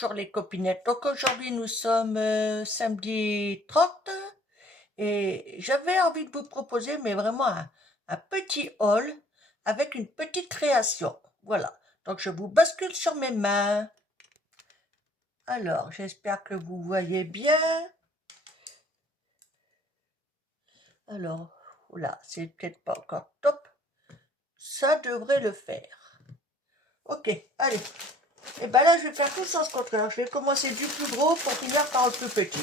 bonjour les copinettes. Donc aujourd'hui nous sommes samedi 30 et j'avais envie de vous proposer mais vraiment un petit haul avec une petite création. Voilà. Donc je vous bascule sur mes mains. Alors j'espère que vous voyez bien. Alors, oula, c'est peut-être pas encore top. Ça devrait le faire. Ok, allez. Et ben là je vais faire tout sens contraire. Je vais commencer du plus gros pour finir par le plus petit.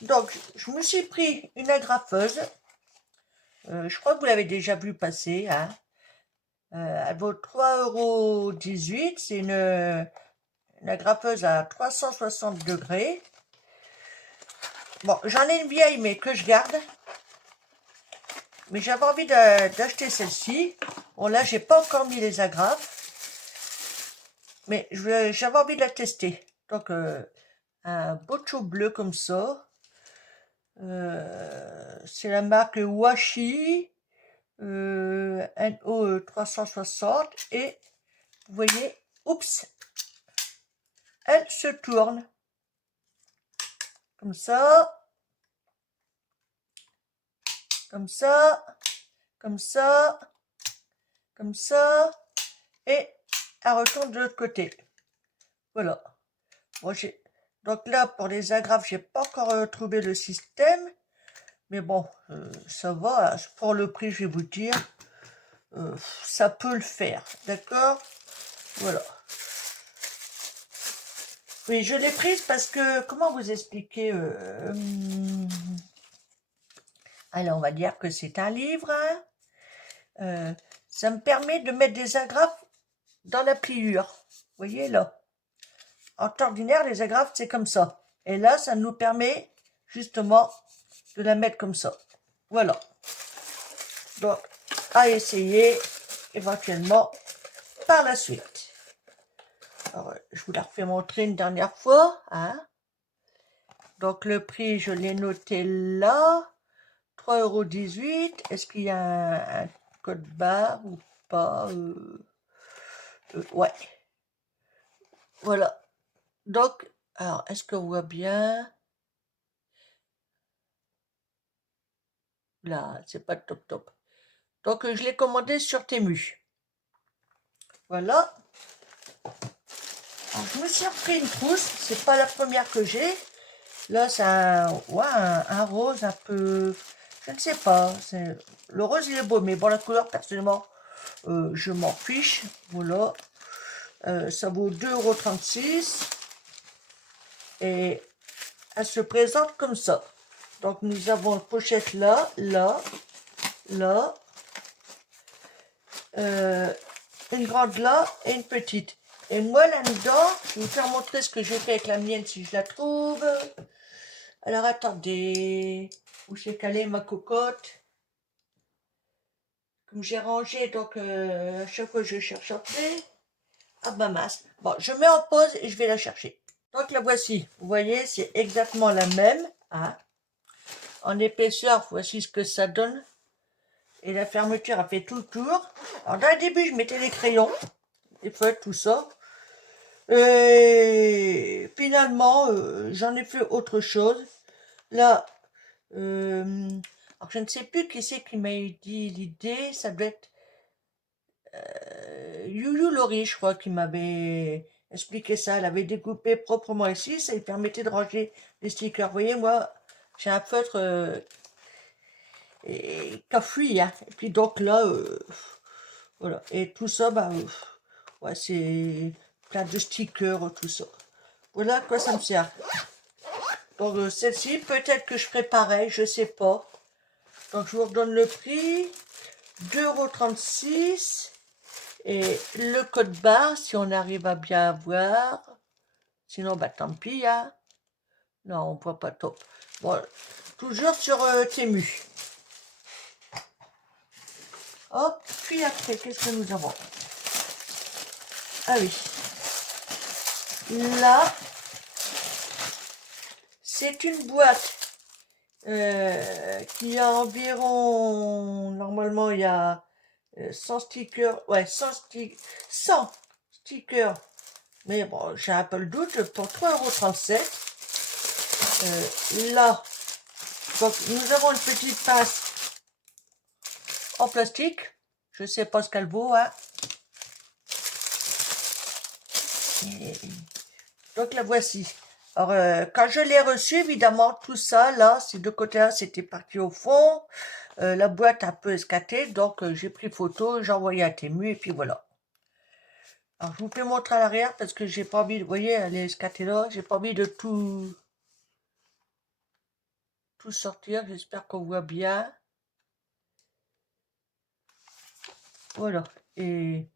Donc, je me suis pris une agrafeuse. Je crois que vous l'avez déjà vu passer. Hein. Elle vaut 3,18 €. C'est une agrafeuse à 360 degrés. Bon, j'en ai une vieille, mais que je garde. Mais j'avais envie d'acheter celle-ci. Bon, là, j'ai pas encore mis les agrafes. Mais j'avais envie de la tester. Donc, un bocho bleu comme ça. C'est la marque Washi. NO 360 et vous voyez, oups, elle se tourne comme ça, comme ça, comme ça, comme ça, et elle retourne de l'autre côté. Voilà. Bon, donc là, pour les agrafes, j'ai pas encore trouvé le système, mais bon, ça va. Pour le prix, je vais vous dire, ça peut le faire, d'accord? Voilà. Oui, je l'ai prise parce que, comment vous expliquer alors, on va dire que c'est un livre. Hein. Ça me permet de mettre des agrafes dans la pliure. Vous voyez là. En temps ordinaire, les agrafes, c'est comme ça. Et là, ça nous permet justement de la mettre comme ça. Voilà. Donc, à essayer éventuellement par la suite. Alors, je vous la refais montrer une dernière fois. Hein. Donc, le prix, je l'ai noté là. 3,18 €. Est-ce qu'il y a un code barre ou pas ouais. Voilà. Donc, alors, est-ce qu'on voit bien? Là, c'est pas top top. Donc, je l'ai commandé sur Temu. Voilà. Alors, je me suis repris une trousse. C'est pas la première que j'ai. Là, c'est ouais, un rose un peu... Je ne sais pas. Le rose, il est beau. Mais bon, la couleur, personnellement, je m'en fiche. Voilà. Ça vaut 2,36 € et elle se présente comme ça. Donc nous avons une pochette là, là, là, une grande là et une petite. Et moi là-dedans, je vais vous faire montrer ce que j'ai fait avec la mienne si je la trouve. Alors attendez, où j'ai calé ma cocotte? Comme j'ai rangé, donc à chaque fois je cherche après. Ah bah mince. Bon, je mets en pause et je vais la chercher. Donc la voici. Vous voyez, c'est exactement la même. Hein. En épaisseur, voici ce que ça donne. Et la fermeture a fait tout le tour. Alors dans le début, je mettais les crayons, les feuilles, tout ça. Et finalement, j'en ai fait autre chose. Là, alors je ne sais plus qui c'est qui m'a dit l'idée. Ça doit être Youyou Laurie, je crois, qui m'avait expliqué ça. Elle avait découpé proprement ici. Ça lui permettait de ranger les stickers. Vous voyez, moi, j'ai un feutre et cafouille. Hein. Et puis donc là, voilà. Et tout ça, bah, ouais, c'est plein de stickers, tout ça. Voilà à quoi ça me sert. Donc celle-ci, peut-être que je ferai pareil, je sais pas. Donc je vous redonne le prix. 2,36 € et le code barre, si on arrive à bien voir. Sinon, bah tant pis, hein. Non, on voit pas top. Bon, toujours sur Temu. Hop, puis après, qu'est-ce que nous avons? Ah oui. Là, c'est une boîte qui a environ, normalement il y a 100 stickers, ouais, 100 stickers Mais bon, j'ai un peu le doute pour 3,37 €. Là, donc nous avons une petite tasse en plastique. Je sais pas ce qu'elle vaut, hein. Et donc la voici. Alors, quand je l'ai reçue, évidemment, tout ça, là, ces deux côtés-là, c'était parti au fond. La boîte un peu escatée, donc j'ai pris photo, j'ai envoyé à Temu, et puis voilà. Alors, je vous fais montrer à l'arrière, parce que j'ai pas envie, vous voyez, elle est escatée là, j'ai pas envie de tout sortir, j'espère qu'on voit bien. Voilà, et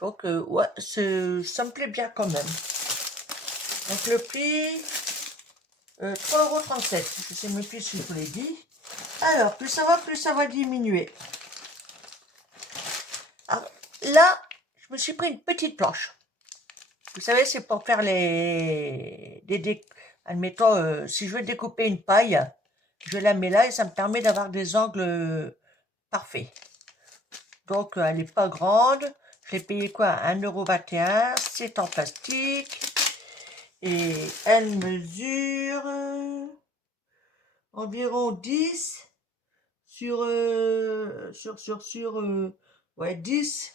donc, ouais, ça me plaît bien quand même. Donc, le prix, 3,37 €, je sais même plus si je vous l'ai dit. Alors, plus ça va diminuer. Alors, là, je me suis pris une petite planche. Vous savez, c'est pour faire admettons, si je veux découper une paille, je la mets là et ça me permet d'avoir des angles parfaits. Donc, elle n'est pas grande. Je l'ai payé quoi? 1,21 €. C'est en plastique. Et elle mesure environ 10 ouais, 10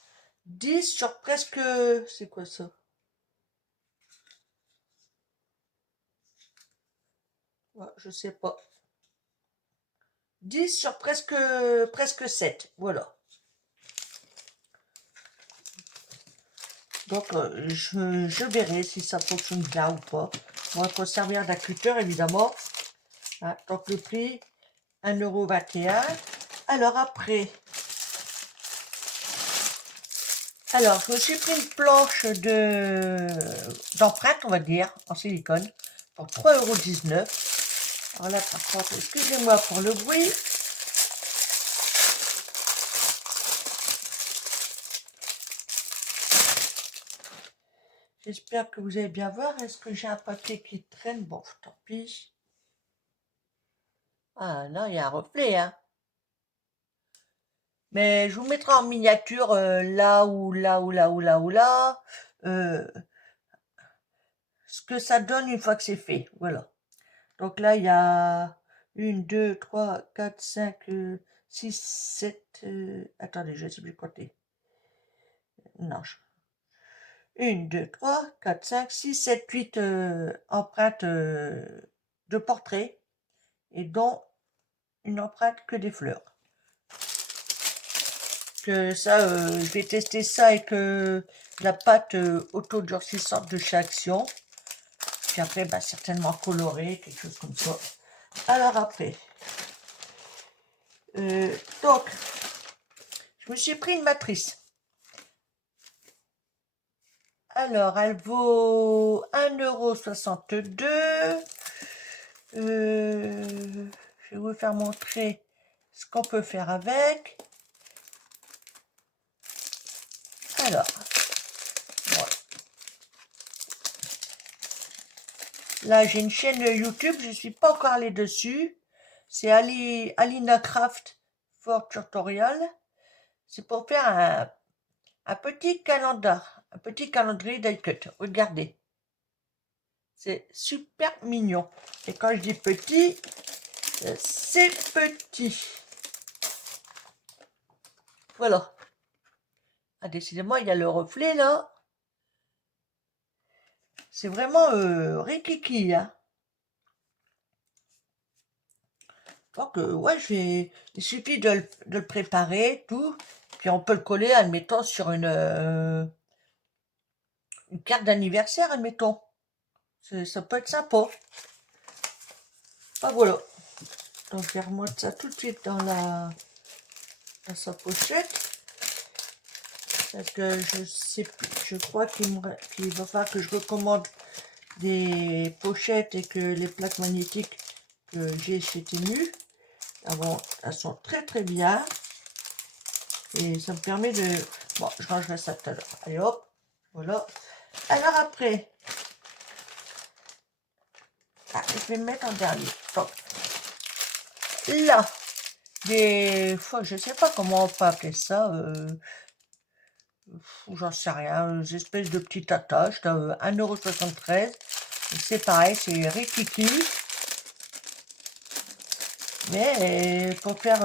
sur presque, c'est quoi ça? Ouais, je sais pas. 10 sur presque 7, voilà. Donc, je verrai si ça fonctionne bien ou pas. On va s'en servir d'un cutter, évidemment. Hein, donc, le prix, 1,21 €. Alors, après, je me suis pris une planche d'empreinte, on va dire, en silicone, pour 3,19 €. Alors là, par contre, excusez-moi pour le bruit. J'espère que vous allez bien voir. Est-ce que j'ai un papier qui traîne? Bon, tant pis. Ah non, il y a un reflet, hein. Mais je vous mettrai en miniature là ou là ou là ou là ou là. Ce que ça donne une fois que c'est fait. Voilà. Donc là, il y a 1, 2, 3, 4, 5, 6, 7. Attendez, je ne sais plus compter. Non. 1, 2, 3, 4, 5, 6, 7, 8 empreintes de portrait et dont une empreinte que des fleurs. Que ça, je vais tester ça avec la pâte auto-durcissante de chez Action. Puis après, bah, certainement coloré, quelque chose comme ça. Alors après, donc, je me suis pris une matrice. Alors, elle vaut 1,62 €. Je vais vous faire montrer ce qu'on peut faire avec. Alors, voilà. Là, j'ai une chaîne YouTube, je ne suis pas encore allée dessus. C'est Alina Craft for Tutorial. C'est pour faire un petit calendrier die-cut. Regardez. C'est super mignon. Et quand je dis petit, c'est petit. Voilà. Ah, décidément, il y a le reflet là. C'est vraiment rikiki, hein. Donc, ouais, il suffit de le préparer, tout. Puis on peut le coller, admettons, sur une carte d'anniversaire, admettons. Ça peut être sympa. Ah, voilà. Donc, je vais remettre ça tout de suite dans sa pochette. Parce que je crois qu'il va falloir que je recommande des pochettes et que les plaques magnétiques que j'ai chez Temu. Bon, elles sont très très bien. Et ça me permet de... Bon, je rangerai ça tout à l'heure. Allez hop, voilà. Alors après, je vais me mettre en dernier. Donc, là, des fois, je sais pas comment on peut appeler ça. j'en sais rien, des espèces de petites attaches, 1,73 €. C'est pareil, c'est Rikiki. Mais pour faire,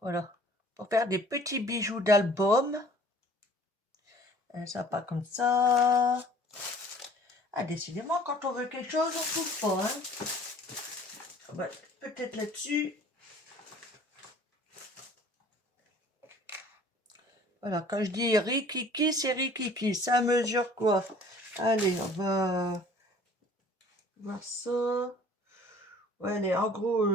voilà, pour faire des petits bijoux d'album, ça pas comme ça. Ah, décidément, quand on veut quelque chose, on trouve pas, hein. Ah bah, peut-être là-dessus. Voilà, quand je dis Rikiki, c'est Rikiki. Ça mesure quoi? Allez, on va voir ça. Ouais, allez, en gros,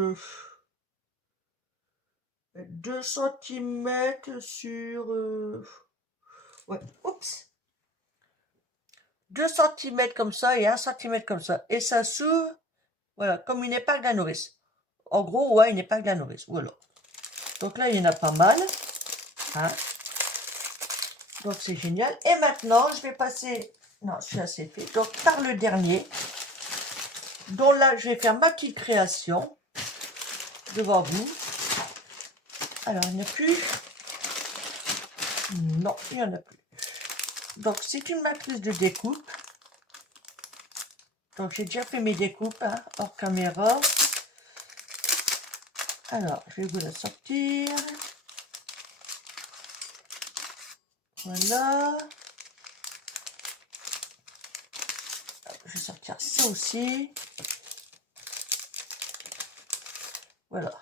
2 cm sur... ouais, oups. 2 cm comme ça et 1 cm comme ça. Et ça s'ouvre, voilà, comme une épingle à nourrice. En gros, ouais, une épingle à nourrice. Voilà. Donc là, il y en a pas mal. Hein. Donc c'est génial. Et maintenant, je vais passer... Non, je suis assez fait. Donc par le dernier. dont là, je vais faire ma petite création devant vous. Alors, il n'y en a plus. Non, il n'y en a plus. Donc, c'est une matrice de découpe. Donc, j'ai déjà fait mes découpes, hein, hors caméra. Alors, je vais vous la sortir. Voilà. Je vais sortir ça aussi. Voilà.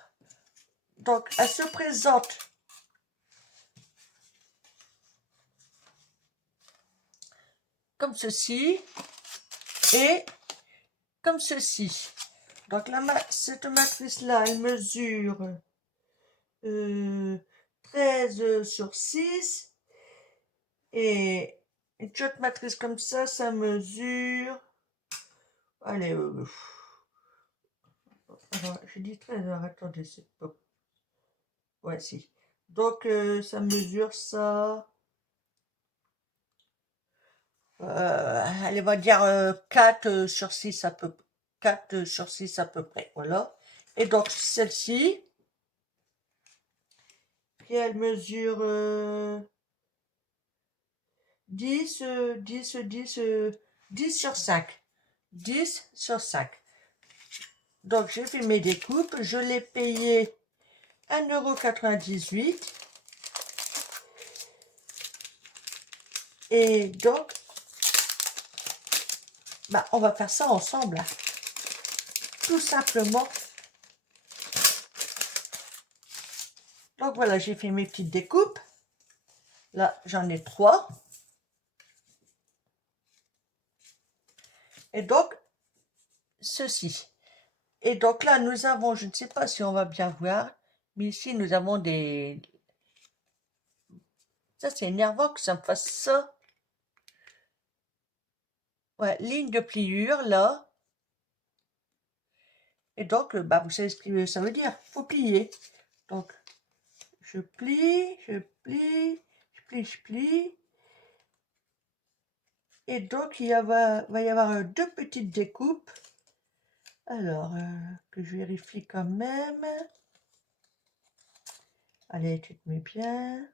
Donc, elle se présente comme ceci et comme ceci. Donc, cette matrice-là, elle mesure 13 sur 6. Et une autre matrice comme ça mesure... Allez, alors, j'ai dit 13 heures, attendez, c'est pas... Ouais, si. Donc, ça mesure ça... allez, on va dire 4 sur 6 à peu 4 sur 6 à peu près, voilà. Et donc, celle-ci, puis elle mesure 10 sur 5. 10 sur 5. Donc, j'ai fait mes découpes, je l'ai payé 1,98 €. Et donc, bah, on va faire ça ensemble, hein. Tout simplement. Donc voilà, j'ai fait mes petites découpes. Là, j'en ai 3. Et donc, ceci. Et donc là, nous avons, je ne sais pas si on va bien voir, mais ici, nous avons des... Ça, c'est énervant que ça me fasse ça. Ouais, ligne de pliure, là. Et donc, bah, vous savez ce que ça veut dire. Il faut plier. Donc, je plie, je plie, je plie, je plie. Et donc, va y avoir 2 petites découpes. Alors, que je vérifie quand même. Allez, tu te mets bien.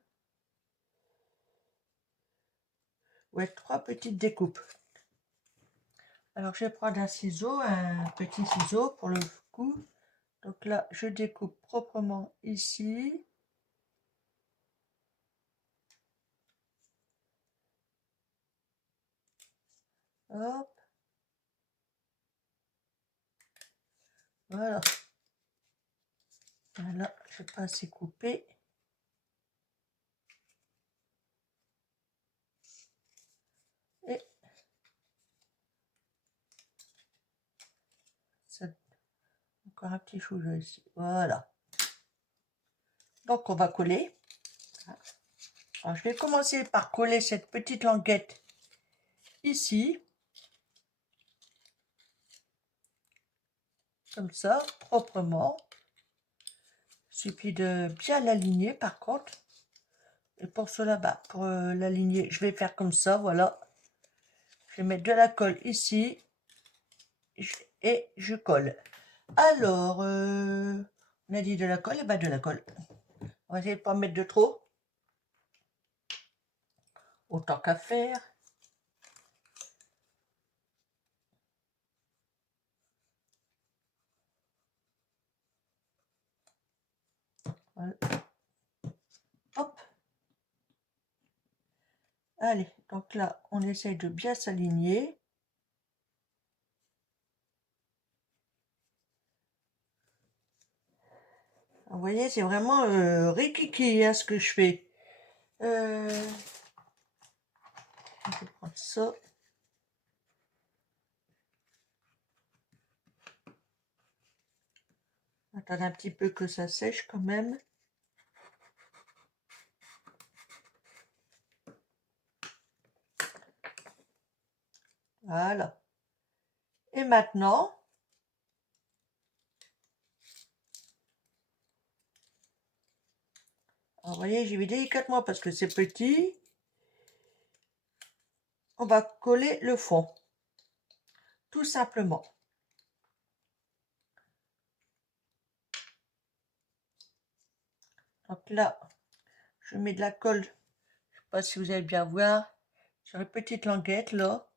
Ouais, 3 petites découpes. Alors, je vais prendre un petit ciseau pour le coup. Donc là, je découpe proprement ici. Hop. Voilà. Voilà, je n'ai pas assez coupé. Et ça, encore un petit chou ici. Voilà. Donc, on va coller. Alors, je vais commencer par coller cette petite languette ici. Comme ça, proprement. Il suffit de bien l'aligner par contre. Et pour cela, bah, pour l'aligner, je vais faire comme ça, voilà. Je vais mettre de la colle ici. Et je colle. Alors, on a dit de la colle, et bah de la colle. On va essayer de ne pas mettre de trop. autant qu'à faire. Voilà. Hop. Allez, donc là, on essaye de bien s'aligner. Vous voyez, c'est vraiment rikiki hein, ce que je fais. Je vais prendre ça. Attendre un petit peu que ça sèche quand même. Voilà. Et maintenant, alors, vous voyez, j'y vais délicatement parce que c'est petit. On va coller le fond, tout simplement. Donc là, je mets de la colle. Je ne sais pas si vous allez bien voir. Sur les petites languettes là.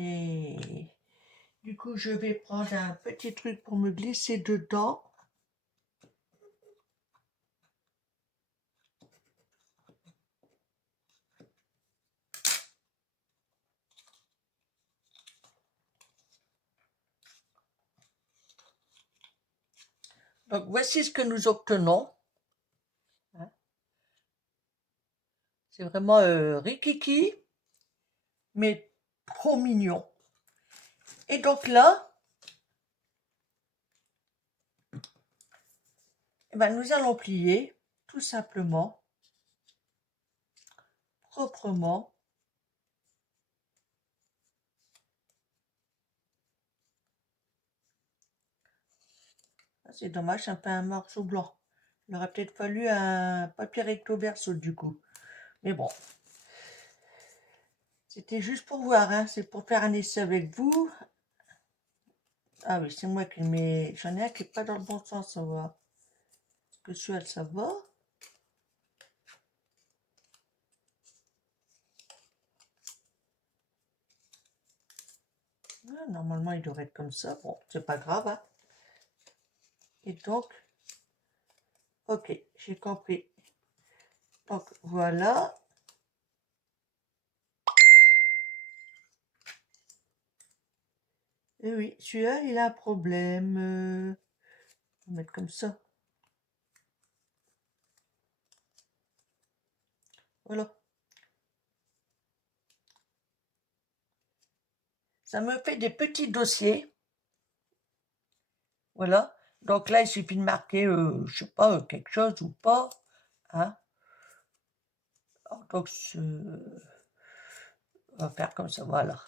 Et du coup, je vais prendre un petit truc pour me glisser dedans. Donc voici ce que nous obtenons. C'est vraiment rikiki, mais trop mignon. Et donc là, eh ben, nous allons plier tout simplement, proprement. C'est dommage, c'est un peu un morceau blanc. Il aurait peut-être fallu un papier recto verso du coup. Mais bon, c'était juste pour voir, hein. C'est pour faire un essai avec vous. Ah oui, c'est moi qui le mets. J'en ai un qui n'est pas dans le bon sens, ça va. Est-ce que celui-là, ça va? Ah, normalement, il devrait être comme ça. Bon, c'est pas grave, hein. Et donc, ok, j'ai compris. Donc, voilà. Et oui, celui-là, il a un problème. On va mettre comme ça. Voilà. Ça me fait des petits dossiers. Voilà. Donc là, il suffit de marquer, je sais pas, quelque chose ou pas. Hein. Alors, donc, on va faire comme ça, voilà.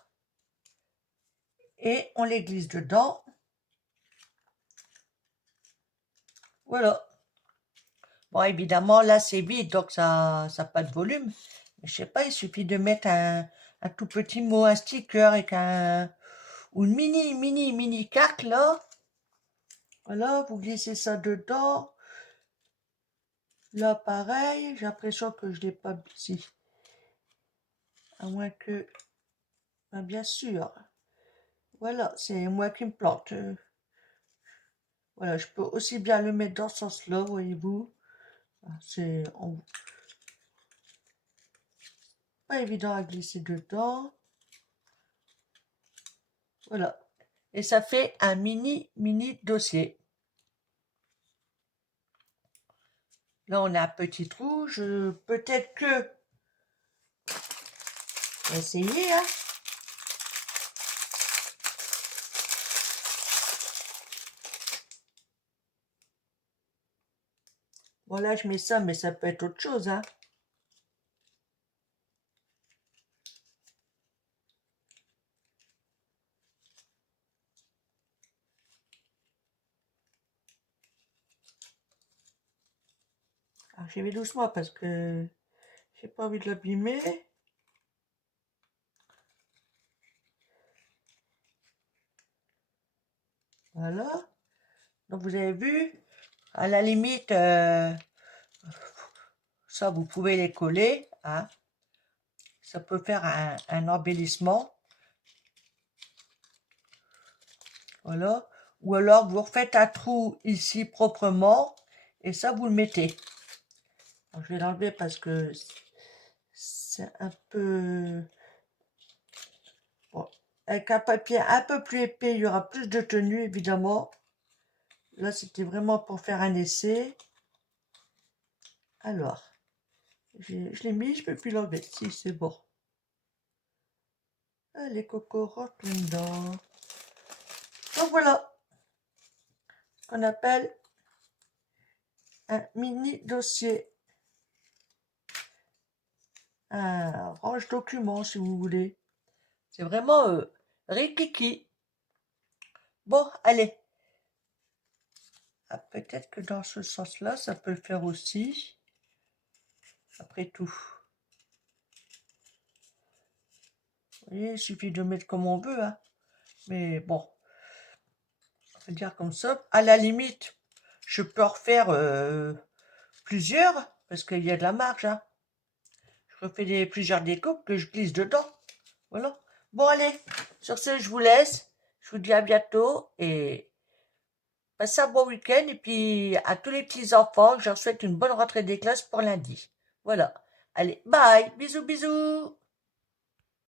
Et on les glisse dedans. Voilà. Bon, évidemment, là, c'est vide, donc ça n'a pas de volume. Mais je sais pas, il suffit de mettre un tout petit mot, un sticker avec ou une mini carte, là. Voilà, vous glissez ça dedans. Là, pareil, j'ai l'impression que je ne l'ai pas ici. À moins que... Ah, bien sûr. Voilà, c'est moi qui me plante. Voilà, je peux aussi bien le mettre dans ce sens-là, voyez-vous. C'est pas évident à glisser dedans. Voilà. Et ça fait un mini dossier. Là, on a un petit trou. Peut-être que... On va essayer, hein. Bon, là, je mets ça, mais ça peut être autre chose, hein. Alors, j'y vais doucement parce que j'ai pas envie de l'abîmer. Voilà. Donc vous avez vu, à la limite, ça vous pouvez les coller, hein. Ça peut faire un embellissement. Voilà. Ou alors vous refaites un trou ici proprement et ça vous le mettez. Alors, je vais l'enlever parce que c'est un peu... Bon. Avec un papier un peu plus épais, il y aura plus de tenue évidemment. Là c'était vraiment pour faire un essai. Alors, je l'ai mis, je peux plus l'enlever. Si, c'est bon. Allez, Coco, rentre dedans. Donc voilà, ce qu'on appelle un mini dossier. Un range document, si vous voulez. C'est vraiment rikiki. Bon, allez. Ah, peut-être que dans ce sens-là, ça peut le faire aussi. Après tout. Vous voyez, il suffit de mettre comme on veut, hein. Mais bon, on va dire comme ça. À la limite, je peux en refaire plusieurs, parce qu'il y a de la marge, hein. Je refais plusieurs découpes que je glisse dedans. Voilà. Bon, allez, sur ce, je vous laisse. Je vous dis à bientôt et passez un bon week-end. Et puis, à tous les petits-enfants, je leur souhaite une bonne rentrée des classes pour lundi. Voilà. Allez, bye. Bisous, bisous.